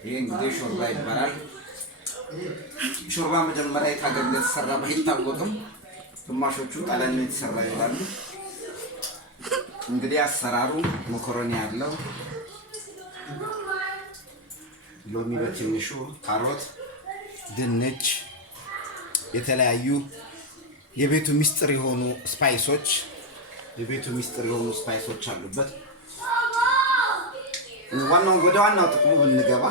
ይሄ እንግዲህ ሾርባ ይባላል። ሾርባ መጀመሪያ የታገል የተሰራ ባይታወቅም ግማሾቹ ጣሊያን የተሰራ ይላሉ። እንግዲህ አሰራሩ መኮረኒ ያለው ሎሚ በትንሹ፣ ካሮት፣ ድንች፣ የተለያዩ የቤቱ ሚስጥር የሆኑ ስፓይሶች አሉበት። ወደ ዋናው ጥቅሙ ብንገባ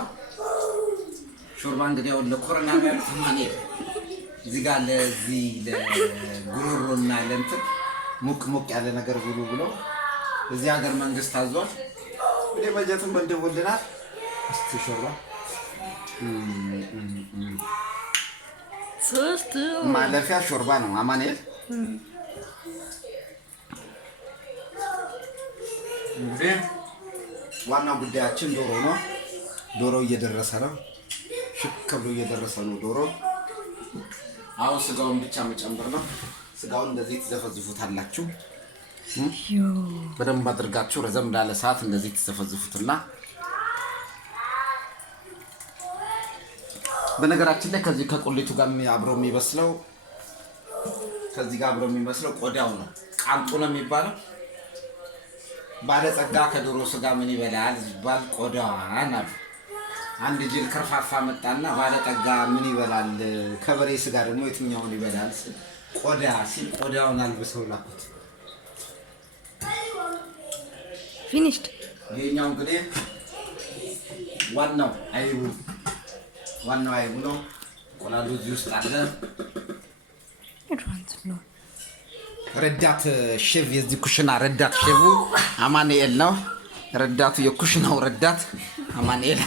ሾርባ እንግዲህ አሁን ለኮሮና ማለት ማን እዚህ ጋር ለጉሮሮና ለእንትን ሙቅ ያለ ነገር ብሎ እዚህ ሀገር መንግስት አዟል። እንግዲህ በጀቱን በልደውልናል። እስቲ ሾርባ ማለፊያ ሾርባ ነው። አማኑኤል እንግዲህ ዋናው ጉዳያችን ዶሮ ነው። ዶሮ እየደረሰ ነው። ሽክ ብሎ እየደረሰ ነው ዶሮ። አሁን ስጋውን ብቻ መጨመር ነው። ስጋውን እንደዚህ ትዘፈዝፉታላችሁ። በደንብ አድርጋችሁ ረዘም ላለ ሰዓት እንደዚህ ትዘፈዝፉትና በነገራችን ላይ ከዚህ ከቁሌቱ ጋር አብሮ የሚበስለው ቆዳው ነው። ቃንጡ ነው የሚባለው። ባለጸጋ ከዶሮ ስጋ ምን ይበላል ሲባል ቆዳዋን አሉ። አንድ ጅል ከርፋፋ መጣና ባለጠጋ ምን ይበላል ከበሬ ስጋ ደግሞ የትኛውን ይበላል ቆዳ ሲል ቆዳውን አልብሰው ላኩት። ፊኒሽድ። ይሄኛው እንግዲህ ዋናው አይቡ ነው። ቆላሉ እዚህ ውስጥ አለ። ረዳት ሼፍ የዚህ ኩሽና ረዳት ሼፉ አማኑኤል ነው። ረዳቱ የኩሽናው ረዳት አማኑኤል